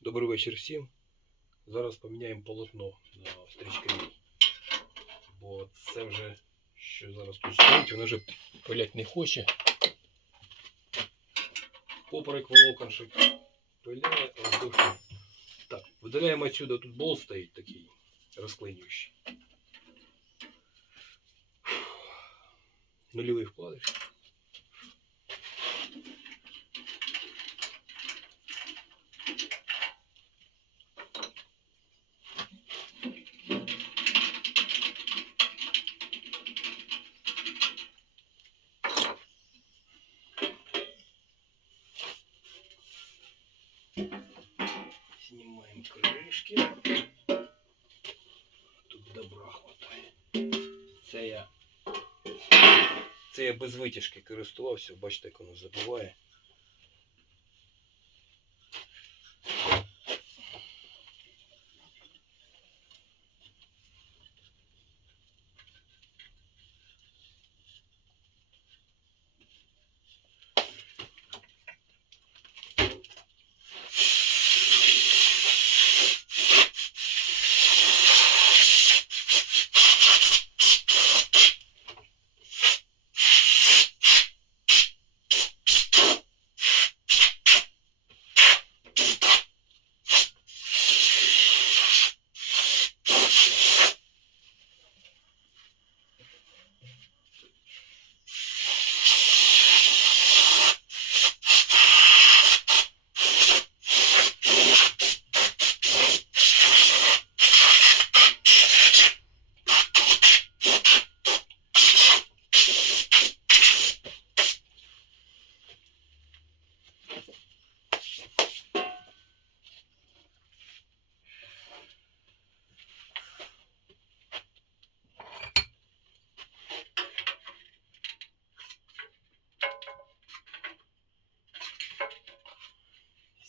Добрий вечір всім. Зараз поміняємо полотно на стрічки. Бо це вже, що зараз тут стоїть, воно вже пилять не хоче. Поперек волоконшик пиляє, а вздовж. Так, видаляємо отсюда, тут болт стоїть такий розклинюючий. Нульовий вкладиш. Я без витяжки користувався, бачите, як воно забуває.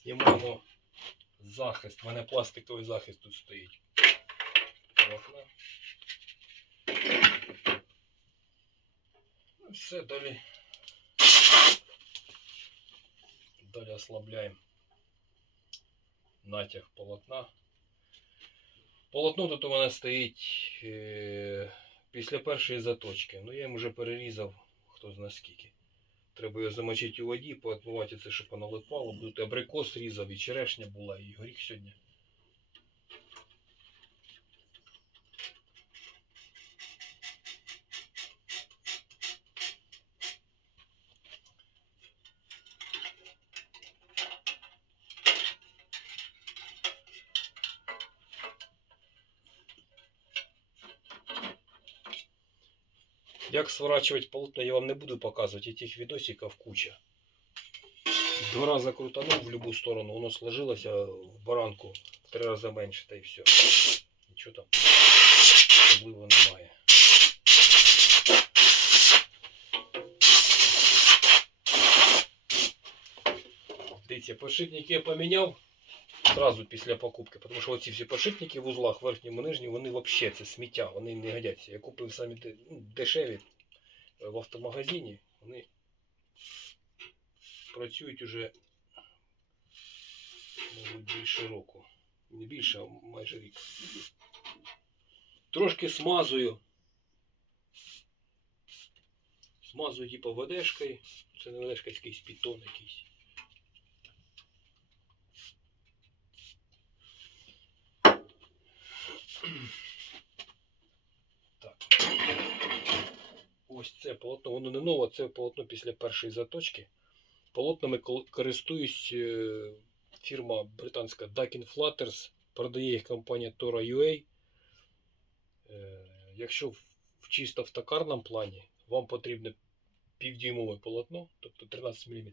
Знімаємо захист. У мене пластиковий захист тут стоїть. Окна. Ну, все, далі. Далі ослабляємо натяг полотна. Полотно тут у мене стоїть е, після першої заточки. Ну я їм вже перерізав хто зна скільки. Треба його замочити у воді, поотмувати це, щоб воно липало. Будуть абрикос різав, і черешня була, і горіх сьогодні. Як сворачивать полотно, я вам не буду показувати, этих видосиков куча. Два рази крутанув в любую сторону, воно сложилося в баранку в три рази менше, та й все. Нічого там особливо немає. Дивіться, подшипники я поміняв сразу після покупки, тому що оці всі подшипники в узлах верхньому нижньому, вони взагалі це сміття, вони не годяться. Я купив самі ну, дешеві е, в автомагазині, вони працюють уже мабуть, більше року. Не більше, а майже рік. Трошки смазую. Смазую типу ведешкою. Це не ведешка, якийсь пітон якийсь. Так. Ось це полотно, воно не нове, це полотно після першої заточки. Полотнами користуюсь е, фірма британська Ducking Flutters, продає їх компанія Tora UA. Е, Якщо в чисто в токарному плані вам потрібне півдюймове полотно, тобто 13 мм.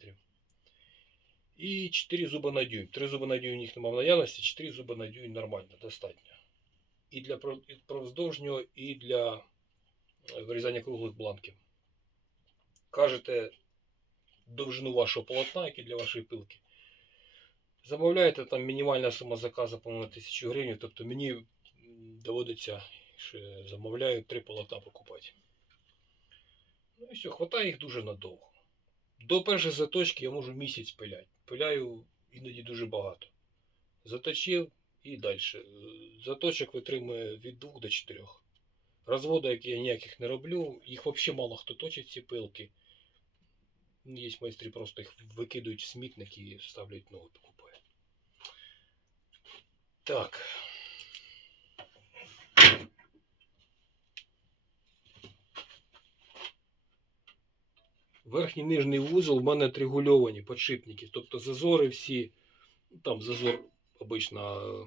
І 4 зуба на дюйм. 3 зуба на дюйм у них немає в наявності, 4 зуба на дюйм нормально, достатньо. І для провздовжнього, і для е, вирізання круглих бланків. Кажете довжину вашого полотна, як і для вашої пилки. Замовляєте там мінімальна сума заказу, по-моєму, 1000 гривень. Тобто мені доводиться, що замовляю три полотна покупати. Ну і все, хватає їх дуже надовго. До першої заточки я можу місяць пиляти. Пиляю іноді дуже багато. заточив і далі. Заточок витримує від 2 до 4. Розводу, як я ніяких не роблю, їх взагалі мало хто точить ці пилки. Є майстри, просто їх викидують в смітник і ставлять нові покупають. Так. Верхній нижній вузол в мене тригульовані подшипники. Тобто зазори всі, там зазор обично е,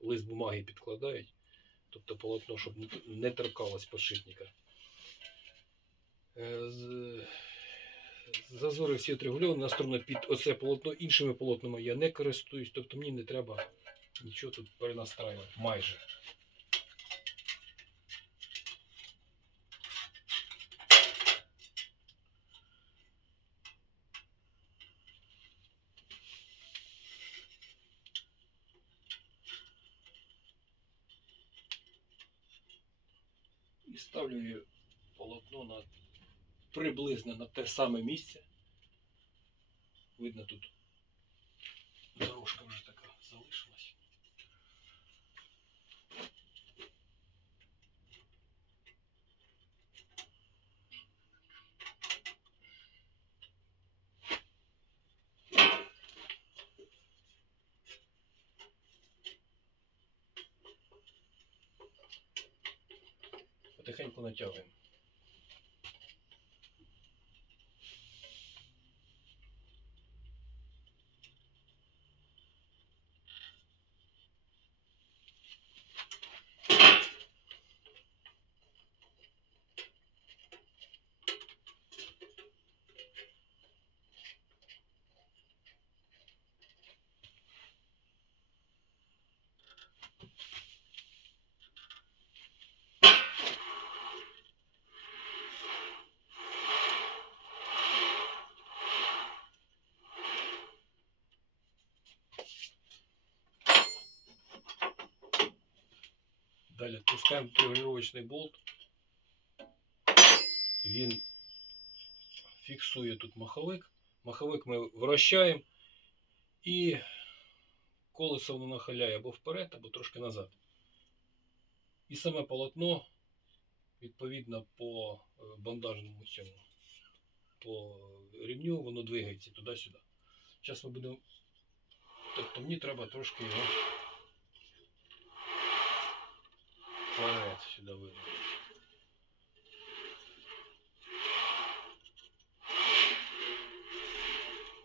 лист бумаги підкладають. Тобто полотно, щоб не- не торкалось подшипника. Е, Зазори всі отрегульовані, настроєно під оце полотно. Іншими полотнами я не користуюсь, тобто мені не треба нічого тут перенастраювати. Майже. Ставлю полотно на приблизно на те саме місце. Видно тут дорожка вже така залишилась. geen Panagiotins. Далі відпускаємо болт. Він фіксує тут маховик. Маховик ми вращаємо і колесо воно нахиляє або вперед, або трошки назад. І саме полотно, відповідно по е, бандажному цьому, по рівню, воно двигається туди-сюди. Зараз ми будемо. Тобто мені треба трошки його вперед сюда вивернути.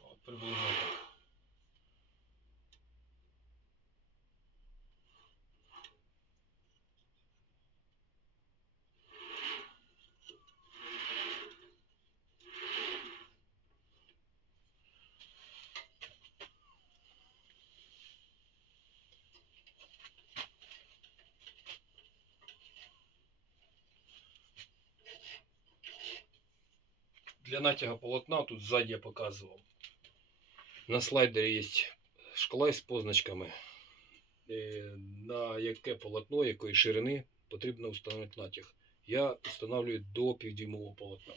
Вот, приблизно так. Для натяга полотна тут сзади я показывал. На слайдері є шкала з позначками, е, на яке полотно, якої ширини потрібно встановити натяг. Я встановлюю до півдюймового полотна.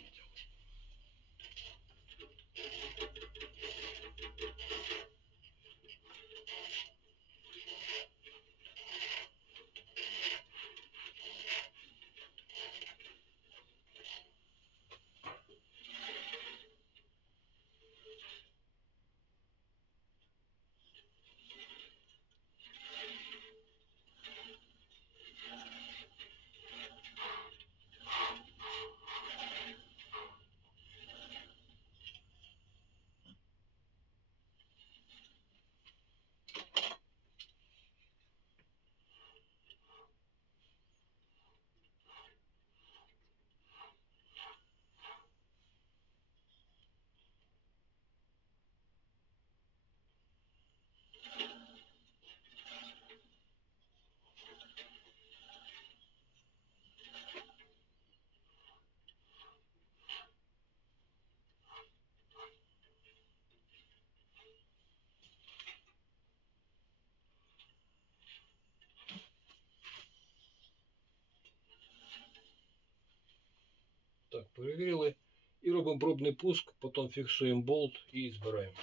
Так, перевірили. І робимо пробний пуск, потім фіксуємо болт і збираємо.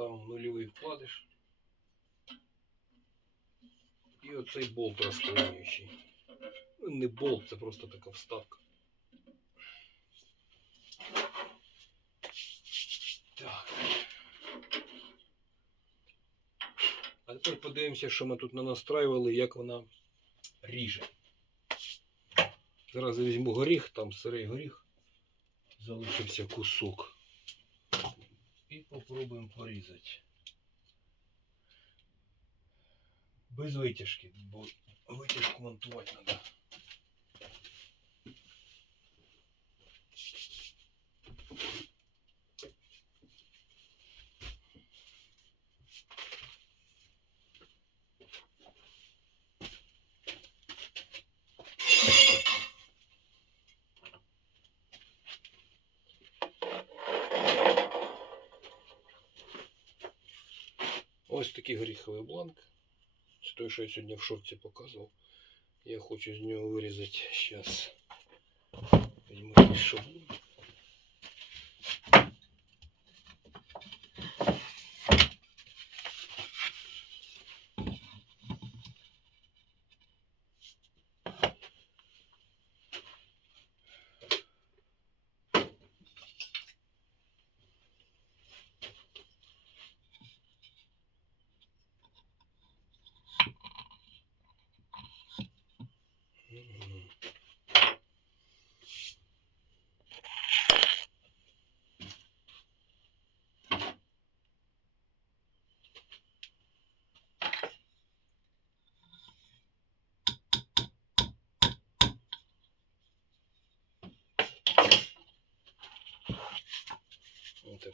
Ставимо нульовий вкладиш. І оцей болт розклеюючий. Ну, не болт, це просто така вставка. Так. А тепер подивимося, що ми тут нанастраювали, як вона ріже. Зараз я візьму горіх, там сирий горіх. Залишився кусок. І попробуємо порізати. Без витяжки, бо витяжку монтувати треба. Ось такий горіховий бланк. Це той, що я сьогодні в шорті показував. Я хочу з нього вирізати зараз. Візьму шаблон.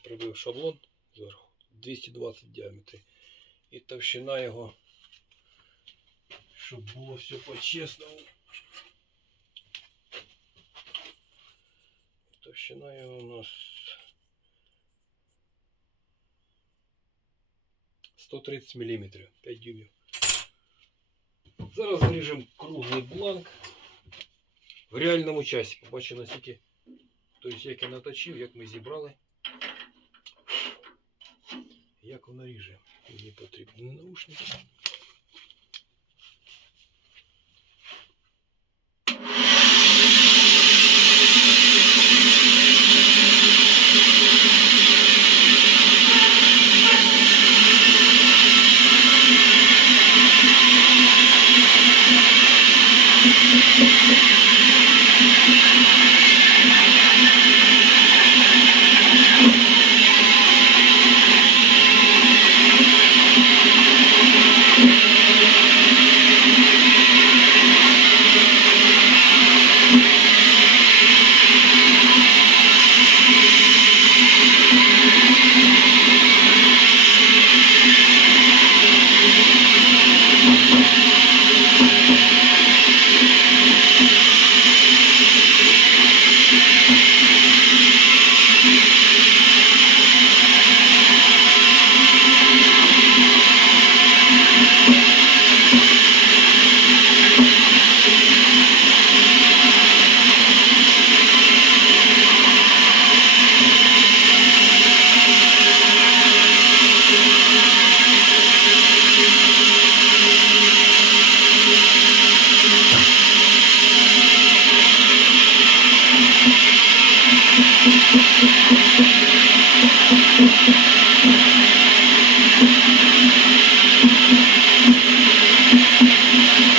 Прибив шаблон зверху 220 в діаметрі. І товщина його, щоб було все по-чесному. Товщина його у нас 130 мм, 5 дюймів. Зараз зріжемо круглий бланк. В реальному часі побачимо наскільки, тобто як я наточив, як ми зібрали. Як вона ріже. Мені потрібні наушники.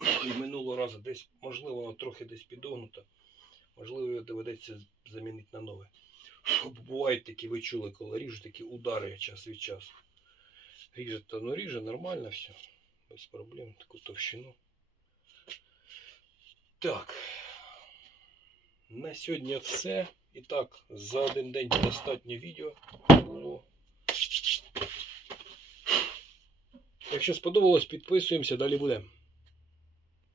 і минулого разу десь, можливо, воно трохи десь підогнуто. Можливо, його доведеться замінити на нове. Бувають такі, ви чули, коли ріжуть такі удари час від часу. Ріже, то ну ріже, нормально все. Без проблем, таку товщину. Так. На сьогодні все. І так, за один день достатньо відео було. Якщо сподобалось, підписуємося, далі буде.